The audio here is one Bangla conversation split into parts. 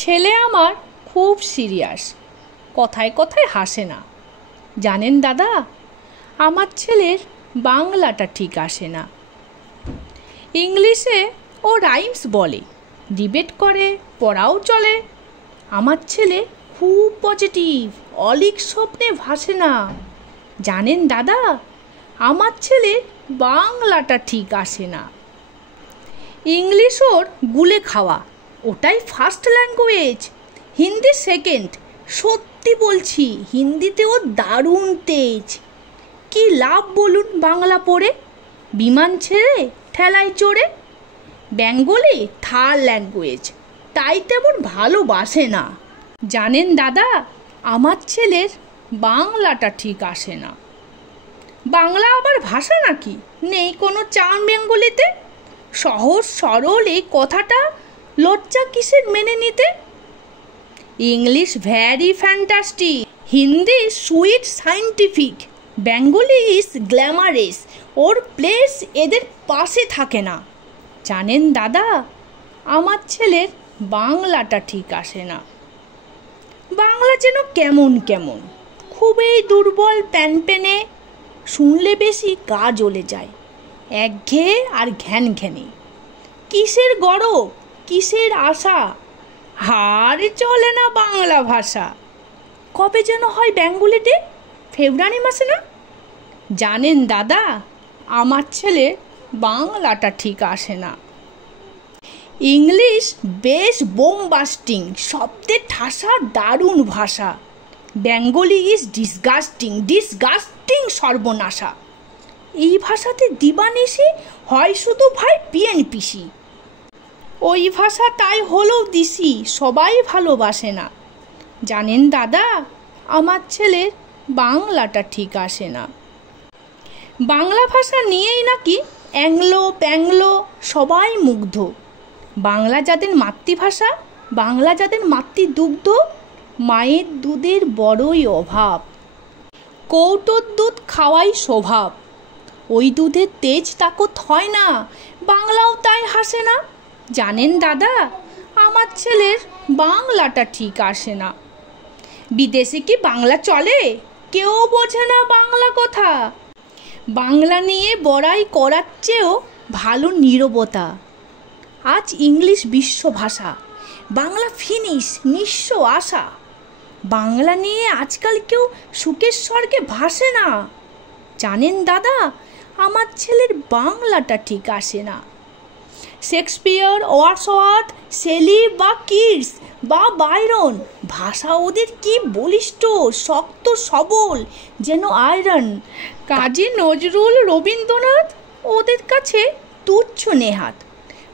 ছেলে আমার খুব সিরিয়াস, কথায় কথায় হাসে না। জানেন দাদা, আমার ছেলের বাংলাটা ঠিক আসে না। ইংলিশে ও রাইমস বলে, ডিবেট করে, পড়াও চলে। আমার ছেলে খুব পজিটিভ, অলিক স্বপ্নে ভাসে না। জানেন দাদা, আমার ছেলে বাংলাটা ঠিক আসে না। ইংলিশ ওর গুলে খাওয়া, ওটাই ফার্স্ট ল্যাঙ্গুয়েজ, হিন্দি সেকেন্ড। সত্যি বলছি, হিন্দিতে ওর দারুণ তেজ। কি লাভ বলুন বাংলা পড়ে, বিমান ছেড়ে ঠেলায় চড়ে। বেঙ্গলি থার্ড ল্যাঙ্গুয়েজ, তাই তেমন ভালোবাসে না। জানেন দাদা, আমার ছেলের বাংলাটা ঠিক আসে না। বাংলা আবার ভাষা নাকি? নেই কোনো চান বেঙ্গলিতে? সহজ সরল এই কথাটা লজ্জা কিসের মেনে নিতে? English very fantastic, Hindi sweet scientific, Bengali is glamorous, ওর প্লেস এদের পাশে থাকে না। জানেন দাদা, আমার ছেলের বাংলাটা ঠিক আসে না। বাংলা যেন কেমন কেমন, খুবই দুর্বল, প্যানপ্যানে, শুনলে বেশি গা জ্বলে যায়, একঘেয়ে আর ঘ্যান ঘ্যানে। কিসের গরব, কিসের আশা, হার চলে না বাংলা ভাষা। কবে যেন হয় বেঙ্গলি ডে? ফেব্রুয়ারি মাসে না? জানেন দাদা, আমার ছেলে বাংলাটা ঠিক আসে না। ইংলিশ বেশ বোমবাস্টিং, শব্দে ঠাসা, দারুণ ভাষা। বেঙ্গলি ইজ ডিসগাস্টিং, ডিসগাস্টিং সর্বনাশা। এই ভাষাতে দিবানিশি হয় শুধু ভাই পিএনপিসি। ওই ভাষা তাই হলেও দিশি, সবাই ভালোবাসে না। জানেন দাদা, আমার ছেলের বাংলাটা ঠিক আসে না। বাংলা ভাষা নিয়েই নাকি অ্যাংলো প্যাংলো সবাই মুগ্ধ। বাংলা যাদের মাতৃভাষা, বাংলা যাদের মাতৃদুগ্ধ, মায়ের দুধের বড়ই অভাব। কৌটোর দুধ খাওয়াই স্বভাব, ওই দুধের তেজ তাকত হয় না, বাংলাও তাই হাসে না। জানেন দাদা, আমার ছেলের বাংলাটা ঠিক আসে না। বিদেশে কি বাংলা চলে? কেউ বোঝে না বাংলা কথা। বাংলা নিয়ে বড়াই করার চেয়েও ভালো নীরবতা। আজ ইংলিশ বিশ্বভাষা, বাংলা ফিনিশ, নিঃস্ব আশা। বাংলা নিয়ে আজকাল কেউ সুখের স্বর্গে ভাসে না। জানেন দাদা, আমার ছেলের বাংলাটা ঠিক আসে না। শেক্সপিয়ার, ওয়ার্ডসওয়ার্থ, শেলি বা কিটস বা বাইরন, ভাষা ওদের কি বলিষ্ঠ, শক্ত, সবল, যেন আয়রন। কাজী নজরুল, রবীন্দ্রনাথ ওদের কাছে তুচ্ছ নেহাত।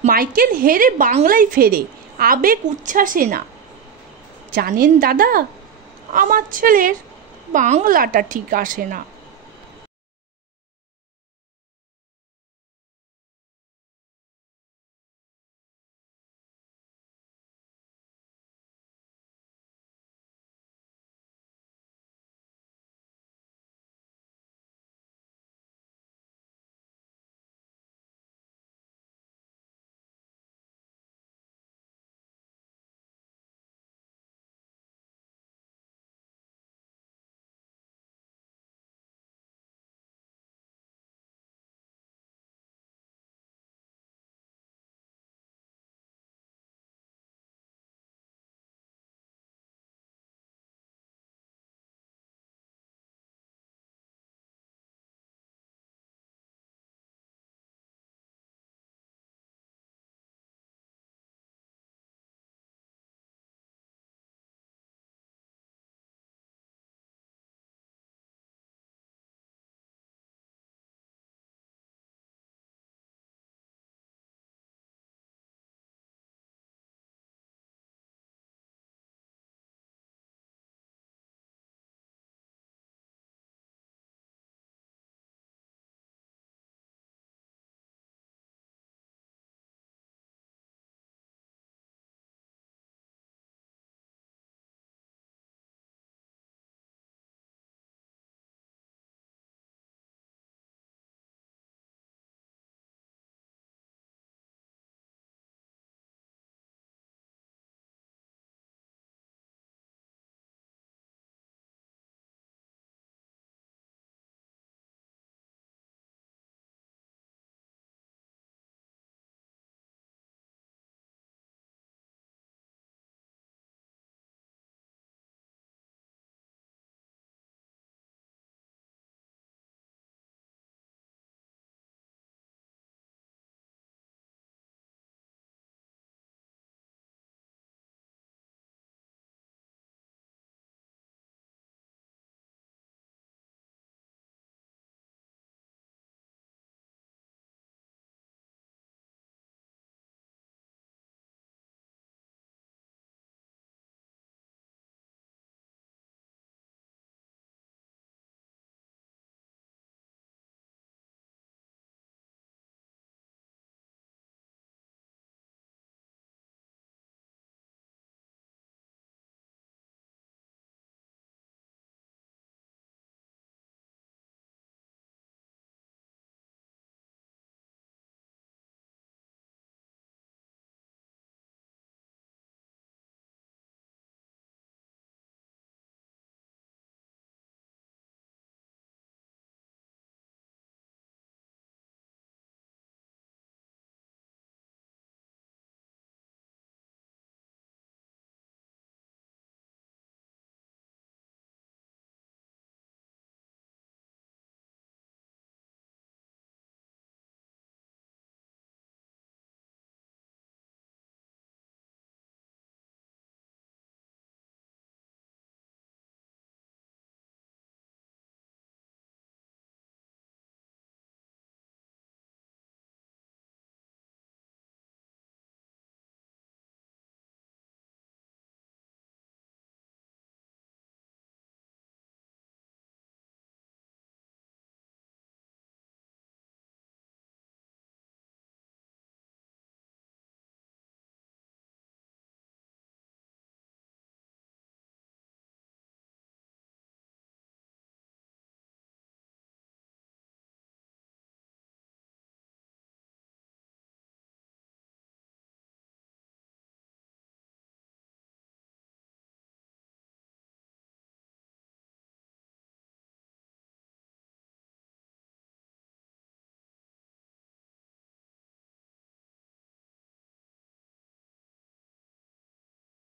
মাইকেল হেরে বাংলায় ফেরে, আবেগ উচ্ছ্বাসে না। জানেন দাদা, আমার ছেলের বাংলাটা ঠিক আসে না।